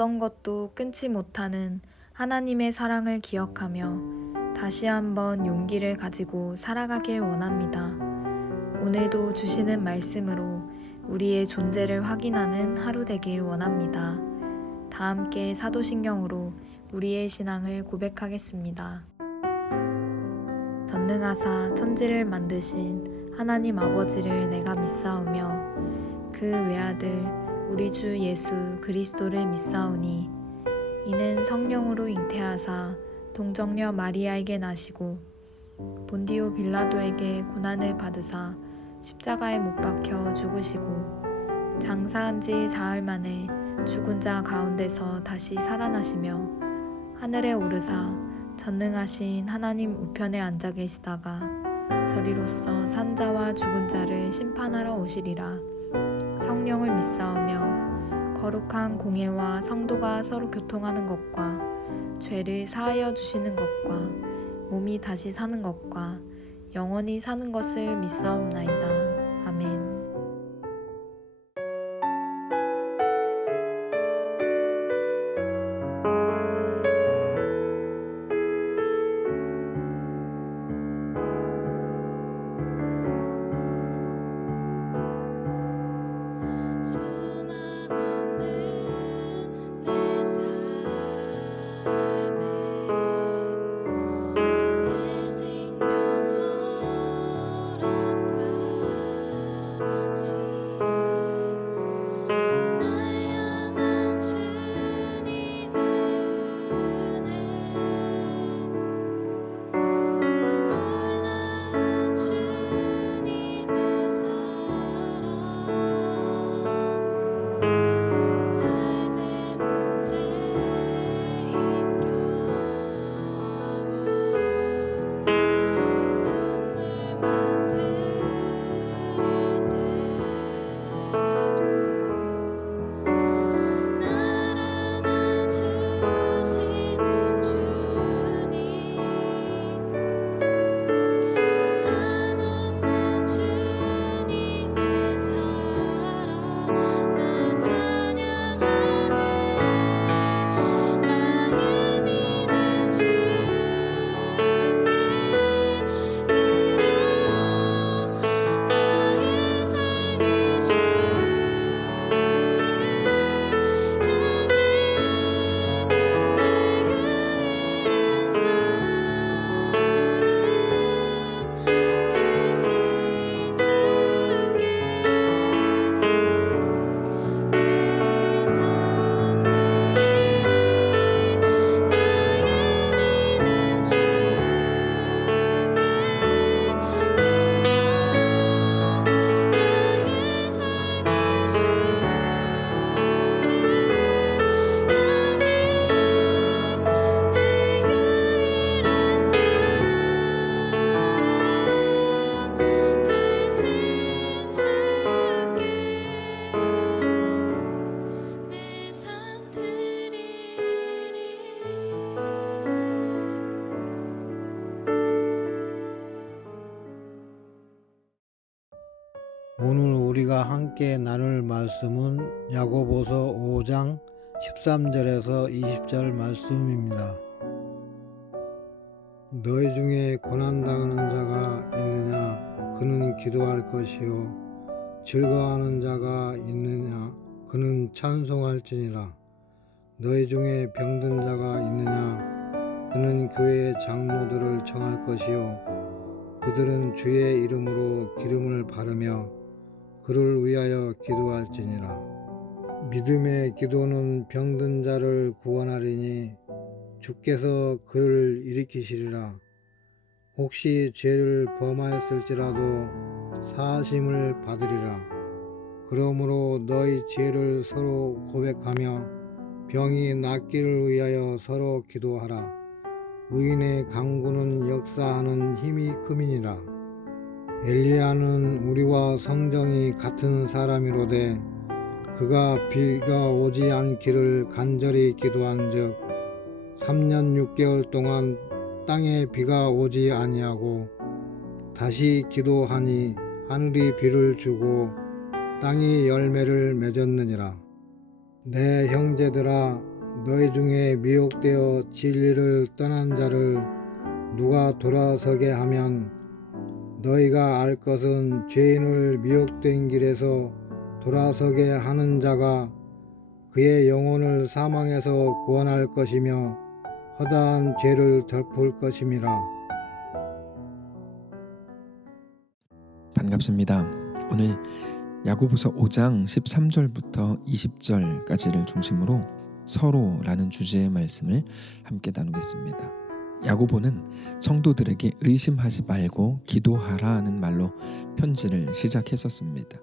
어떤 것도 끊지 못하는 하나님의 사랑을 기억하며 다시 한번 용기를 가지고 살아가길 원합니다. 오늘도 주시는 말씀으로 우리의 존재를 확인하는 하루 되길 원합니다. 다 함께 사도신경으로 우리의 신앙을 고백하겠습니다. 전능하사 천지를 만드신 하나님 아버지를 내가 믿사오며 그 외아들 우리 주 예수 그리스도를 믿사오니 이는 성령으로 잉태하사 동정녀 마리아에게 나시고 본디오 빌라도에게 고난을 받으사 십자가에 못 박혀 죽으시고 장사한 지 사흘 만에 죽은 자 가운데서 다시 살아나시며 하늘에 오르사 전능하신 하나님 우편에 앉아 계시다가 저리로서 산 자와 죽은 자를 심판하러 오시리라. 성령을 믿사오며 거룩한 공예와 성도가 서로 교통하는 것과 죄를 사하여 주시는 것과 몸이 다시 사는 것과 영원히 사는 것을 믿사옵나이다. 아멘. 오늘 우리가 함께 나눌 말씀은 야고보서 5장 13절에서 20절 말씀입니다. 너희 중에 고난당하는 자가 있느냐? 그는 기도할 것이요. 즐거워하는 자가 있느냐? 그는 찬송할지니라. 너희 중에 병든 자가 있느냐? 그는 교회의 장로들을 청할 것이요. 그들은 주의 이름으로 기름을 바르며 그를 위하여 기도할지니라. 믿음의 기도는 병든 자를 구원하리니 주께서 그를 일으키시리라. 혹시 죄를 범하였을지라도 사하심을 받으리라. 그러므로 너희 죄를 서로 고백하며 병이 낫기를 위하여 서로 기도하라. 의인의 간구는 역사하는 힘이 큼이니라. 엘리야는 우리와 성정이 같은 사람이로되 그가 비가 오지 않기를 간절히 기도한즉 3년 6개월 동안 땅에 비가 오지 아니하고 다시 기도하니 하늘이 비를 주고 땅이 열매를 맺었느니라. 내 형제들아, 너희 중에 미혹되어 진리를 떠난 자를 누가 돌아서게 하면 너희가 알 것은 죄인을 미혹된 길에서 돌아서게 하는 자가 그의 영혼을 사망에서 구원할 것이며 허다한 죄를 덮을 것임이라. 반갑습니다. 오늘 야고보서 5장 13절부터 20절까지를 중심으로 서로라는 주제의 말씀을 함께 나누겠습니다. 야고보는 성도들에게 의심하지 말고 기도하라는 말로 편지를 시작했었습니다.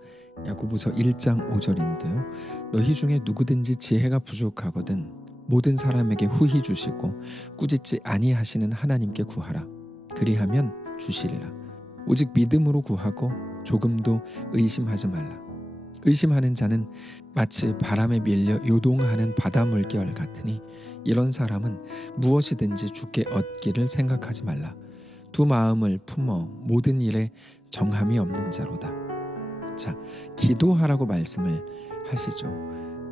야고보서 1장 5절인데요. 너희 중에 누구든지 지혜가 부족하거든 모든 사람에게 후히 주시고 꾸짖지 아니하시는 하나님께 구하라. 그리하면 주시리라. 오직 믿음으로 구하고 조금도 의심하지 말라. 의심하는 자는 마치 바람에 밀려 요동하는 바다 물결 같으니 이런 사람은 무엇이든지 주께 얻기를 생각하지 말라. 두 마음을 품어 모든 일에 정함이 없는 자로다. 자, 기도하라고 말씀을 하시죠.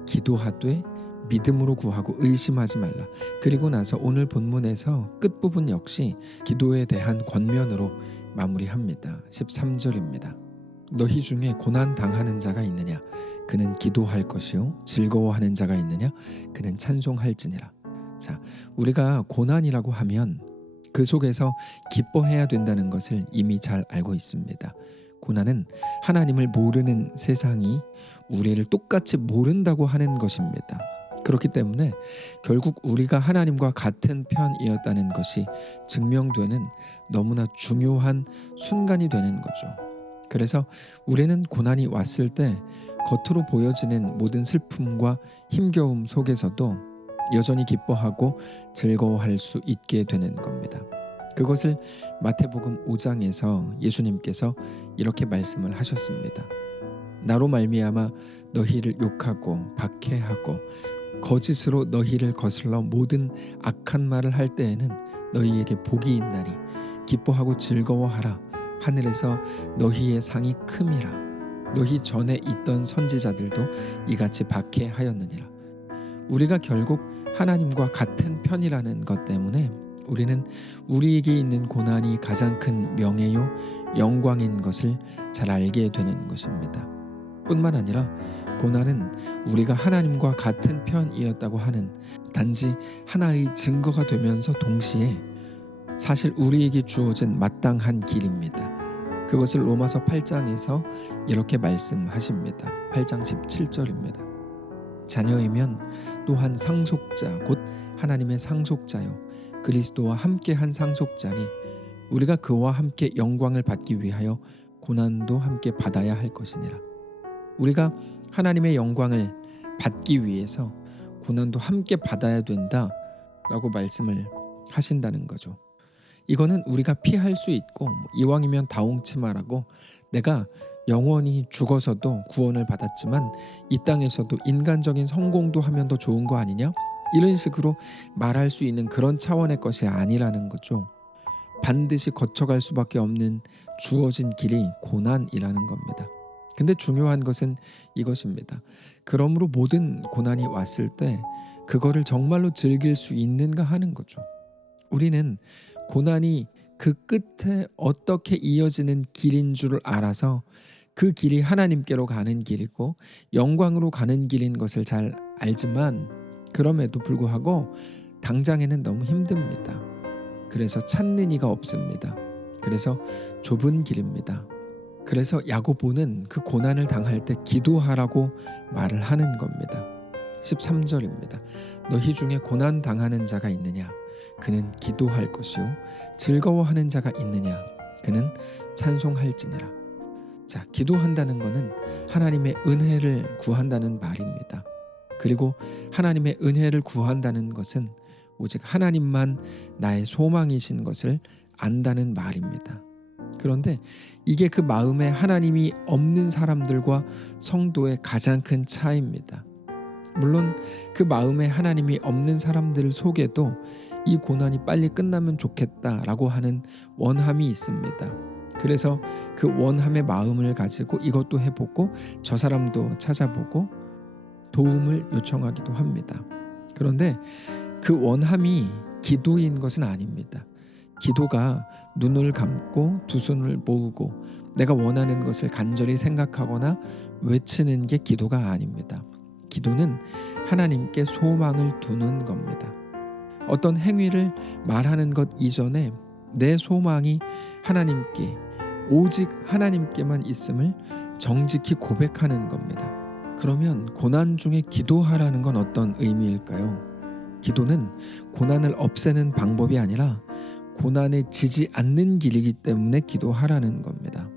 기도하되 믿음으로 구하고 의심하지 말라. 그리고 나서 오늘 본문에서 끝부분 역시 기도에 대한 권면으로 마무리합니다. 13절입니다. 너희 중에 고난 당하는 자가 있느냐? 그는 기도할 것이요 즐거워하는 자가 있느냐? 그는 찬송할지니라. 자, 우리가 고난이라고 하면 그 속에서 기뻐해야 된다는 것을 이미 잘 알고 있습니다. 고난은 하나님을 모르는 세상이 우리를 똑같이 모른다고 하는 것입니다. 그렇기 때문에 결국 우리가 하나님과 같은 편이었다는 것이 증명되는 너무나 중요한 순간이 되는 거죠. 그래서 우리는 고난이 왔을 때 겉으로 보여지는 모든 슬픔과 힘겨움 속에서도 여전히 기뻐하고 즐거워할 수 있게 되는 겁니다. 그것을 마태복음 5장에서 예수님께서 이렇게 말씀을 하셨습니다. 나로 말미암아 너희를 욕하고 박해하고 거짓으로 너희를 거슬러 모든 악한 말을 할 때에는 너희에게 복이 있나니 기뻐하고 즐거워하라. 하늘에서 너희의 상이 큼이라. 너희 전에 있던 선지자들도 이같이 박해하였느니라. 우리가 결국 하나님과 같은 편이라는 것 때문에 우리는 우리에게 있는 고난이 가장 큰 명예요 영광인 것을 잘 알게 되는 것입니다. 뿐만 아니라 고난은 우리가 하나님과 같은 편이었다고 하는 단지 하나의 증거가 되면서 동시에 사실 우리에게 주어진 마땅한 길입니다. 그것을 로마서 8장에서 이렇게 말씀하십니다. 8장 17절입니다. 자녀이면 또한 상속자 곧 하나님의 상속자요 그리스도와 함께한 상속자니 우리가 그와 함께 영광을 받기 위하여 고난도 함께 받아야 할 것이니라. 우리가 하나님의 영광을 받기 위해서 고난도 함께 받아야 된다라고 말씀을 하신다는 거죠. 이거는 우리가 피할 수 있고 이왕이면 다홍치마라고 내가 영원히 죽어서도 구원을 받았지만 이 땅에서도 인간적인 성공도 하면 더 좋은 거 아니냐? 이런 식으로 말할 수 있는 그런 차원의 것이 아니라는 거죠. 반드시 거쳐갈 수밖에 없는 주어진 길이 고난이라는 겁니다. 근데 중요한 것은 이것입니다. 그러므로 모든 고난이 왔을 때 그거를 정말로 즐길 수 있는가 하는 거죠. 우리는 고난이 그 끝에 어떻게 이어지는 길인 줄 알아서 그 길이 하나님께로 가는 길이고 영광으로 가는 길인 것을 잘 알지만 그럼에도 불구하고 당장에는 너무 힘듭니다. 그래서 찾는 이가 없습니다. 그래서 좁은 길입니다. 그래서 야고보는 그 고난을 당할 때 기도하라고 말을 하는 겁니다. 13절입니다. 너희 중에 고난 당하는 자가 있느냐? 그는 기도할 것이요 즐거워하는 자가 있느냐? 그는 찬송할지니라. 자, 기도한다는 것은 하나님의 은혜를 구한다는 말입니다. 그리고 하나님의 은혜를 구한다는 것은 오직 하나님만 나의 소망이신 것을 안다는 말입니다. 그런데 이게 그 마음에 하나님이 없는 사람들과 성도의 가장 큰 차이입니다. 물론 그 마음에 하나님이 없는 사람들 속에도 이 고난이 빨리 끝나면 좋겠다라고 하는 원함이 있습니다. 그래서 그 원함의 마음을 가지고 이것도 해보고 저 사람도 찾아보고 도움을 요청하기도 합니다. 그런데 그 원함이 기도인 것은 아닙니다. 기도가 눈을 감고 두 손을 모으고 내가 원하는 것을 간절히 생각하거나 외치는 게 기도가 아닙니다. 기도는 하나님께 소망을 두는 겁니다. 어떤 행위를 말하는 것 이전에 내 소망이 하나님께, 오직 하나님께만 있음을 정직히 고백하는 겁니다. 그러면 고난 중에 기도하라는 건 어떤 의미일까요? 기도는 고난을 없애는 방법이 아니라 고난에 지지 않는 길이기 때문에 기도하라는 겁니다.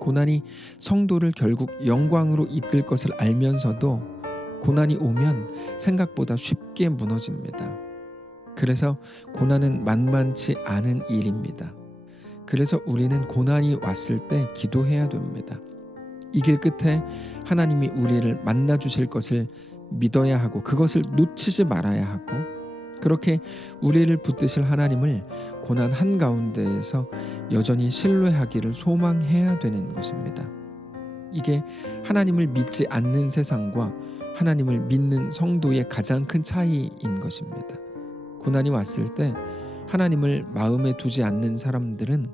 고난이 성도를 결국 영광으로 이끌 것을 알면서도 고난이 오면 생각보다 쉽게 무너집니다. 그래서 고난은 만만치 않은 일입니다. 그래서 우리는 고난이 왔을 때 기도해야 됩니다. 이 길 끝에 하나님이 우리를 만나 주실 것을 믿어야 하고 그것을 놓치지 말아야 하고 그렇게 우리를 붙드실 하나님을 고난 한가운데에서 여전히 신뢰하기를 소망해야 되는 것입니다. 이게 하나님을 믿지 않는 세상과 하나님을 믿는 성도의 가장 큰 차이인 것입니다. 고난이 왔을 때 하나님을 마음에 두지 않는 사람들은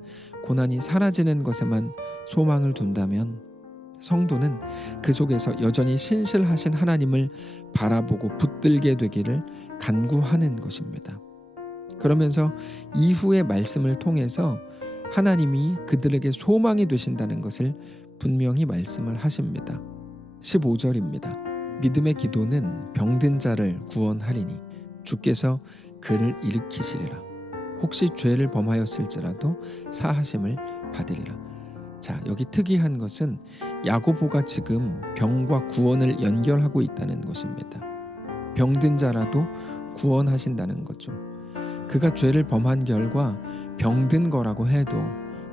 고난이 사라지는 것에만 소망을 둔다면 성도는 그 속에서 여전히 신실하신 하나님을 바라보고 붙들게 되기를 간구하는 것입니다. 그러면서 이후의 말씀을 통해서 하나님이 그들에게 소망이 되신다는 것을 분명히 말씀을 하십니다. 15절입니다. 믿음의 기도는 병든 자를 구원하리니 주께서 그를 일으키시리라. 혹시 죄를 범하였을지라도 사하심을 받으리라. 자, 여기 특이한 것은 야고보가 지금 병과 구원을 연결하고 있다는 것입니다. 병든 자라도 구원하신다는 거죠. 그가 죄를 범한 결과 병든 거라고 해도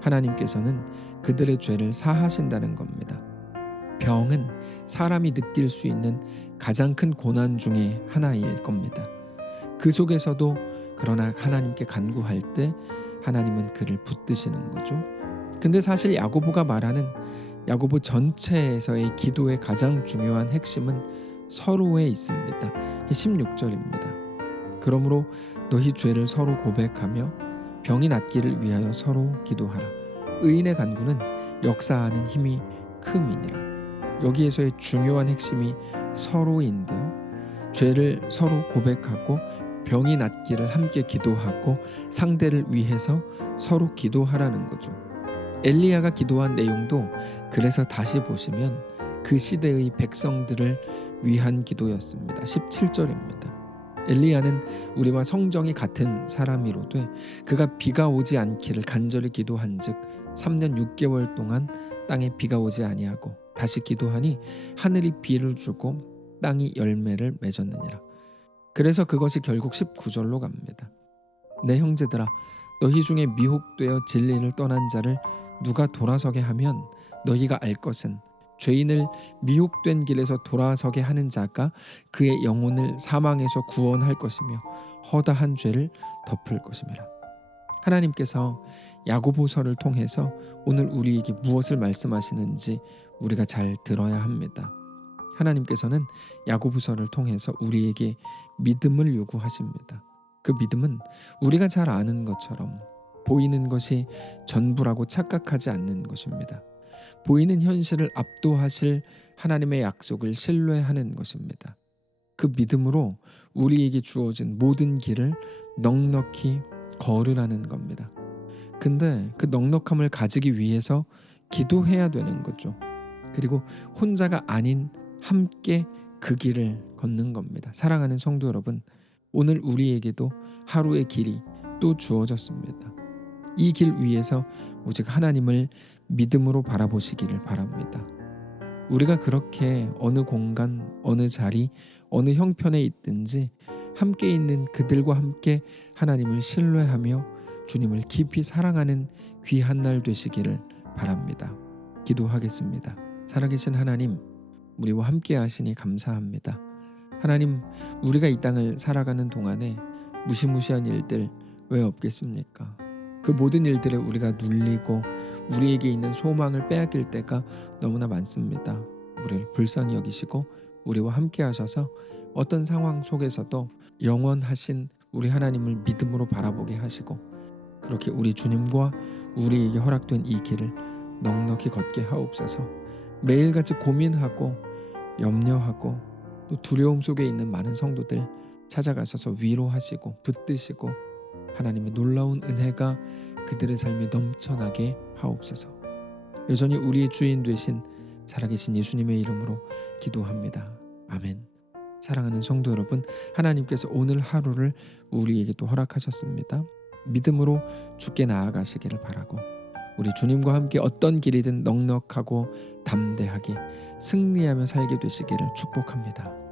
하나님께서는 그들의 죄를 사하신다는 겁니다. 병은 사람이 느낄 수 있는 가장 큰 고난 중에 하나일 겁니다. 그 속에서도 그러나 하나님께 간구할 때 하나님은 그를 붙드시는 거죠. 근데 사실 야고보가 말하는 야고보 전체에서의 기도의 가장 중요한 핵심은 서로에 있습니다. 16절입니다. 그러므로 너희 죄를 서로 고백하며 병이 낫기를 위하여 서로 기도하라. 의인의 간구는 역사하는 힘이 큼이니라. 여기에서의 중요한 핵심이 서로인데요. 죄를 서로 고백하고 병이 낫기를 함께 기도하고 상대를 위해서 서로 기도하라는 거죠. 엘리야가 기도한 내용도 그래서 다시 보시면 그 시대의 백성들을 위한 기도였습니다. 17절입니다. 엘리야는 우리와 성정이 같은 사람이로되 그가 비가 오지 않기를 간절히 기도한즉 3년 6개월 동안 땅에 비가 오지 아니하고 다시 기도하니 하늘이 비를 주고 땅이 열매를 맺었느니라. 그래서 그것이 결국 19절로 갑니다. 내 형제들아 너희 중에 미혹되어 진리를 떠난 자를 누가 돌아서게 하면 너희가 알 것은 죄인을 미혹된 길에서 돌아서게 하는 자가 그의 영혼을 사망에서 구원할 것이며 허다한 죄를 덮을 것임이라. 하나님께서 야고보서를 통해서 오늘 우리에게 무엇을 말씀하시는지 우리가 잘 들어야 합니다. 하나님께서는 야고보서를 통해서 우리에게 믿음을 요구하십니다. 그 믿음은 우리가 잘 아는 것처럼 보이는 것이 전부라고 착각하지 않는 것입니다. 보이는 현실을 압도하실 하나님의 약속을 신뢰하는 것입니다. 그 믿음으로 우리에게 주어진 모든 길을 넉넉히 걸으라는 겁니다. 근데 그 넉넉함을 가지기 위해서 기도해야 되는 거죠. 그리고 혼자가 아닌 함께 그 길을 걷는 겁니다. 사랑하는 성도 여러분, 오늘 우리에게도 하루의 길이 또 주어졌습니다. 이 길 위에서 오직 하나님을 믿음으로 바라보시기를 바랍니다. 우리가 그렇게 어느 공간, 어느 자리, 어느 형편에 있든지 함께 있는 그들과 함께 하나님을 신뢰하며 주님을 깊이 사랑하는 귀한 날 되시기를 바랍니다. 기도하겠습니다. 살아계신 하나님, 우리와 함께 하시니 감사합니다. 하나님, 우리가 이 땅을 살아가는 동안에 무시무시한 일들 왜 없겠습니까? 그 모든 일들에 우리가 눌리고 우리에게 있는 소망을 빼앗길 때가 너무나 많습니다. 우리를 불쌍히 여기시고 우리와 함께 하셔서 어떤 상황 속에서도 영원하신 우리 하나님을 믿음으로 바라보게 하시고 그렇게 우리 주님과 우리에게 허락된 이 길을 넉넉히 걷게 하옵소서. 매일같이 고민하고 염려하고 또 두려움 속에 있는 많은 성도들 찾아가셔서 위로하시고 붙드시고 하나님의 놀라운 은혜가 그들의 삶에 넘쳐나게 하옵소서. 여전히 우리의 주인 되신 살아계신 예수님의 이름으로 기도합니다. 아멘. 사랑하는 성도 여러분, 하나님께서 오늘 하루를 우리에게 또 허락하셨습니다. 믿음으로 주께 나아가시기를 바라고 우리 주님과 함께 어떤 길이든 넉넉하고 담대하게 승리하며 살게 되시기를 축복합니다.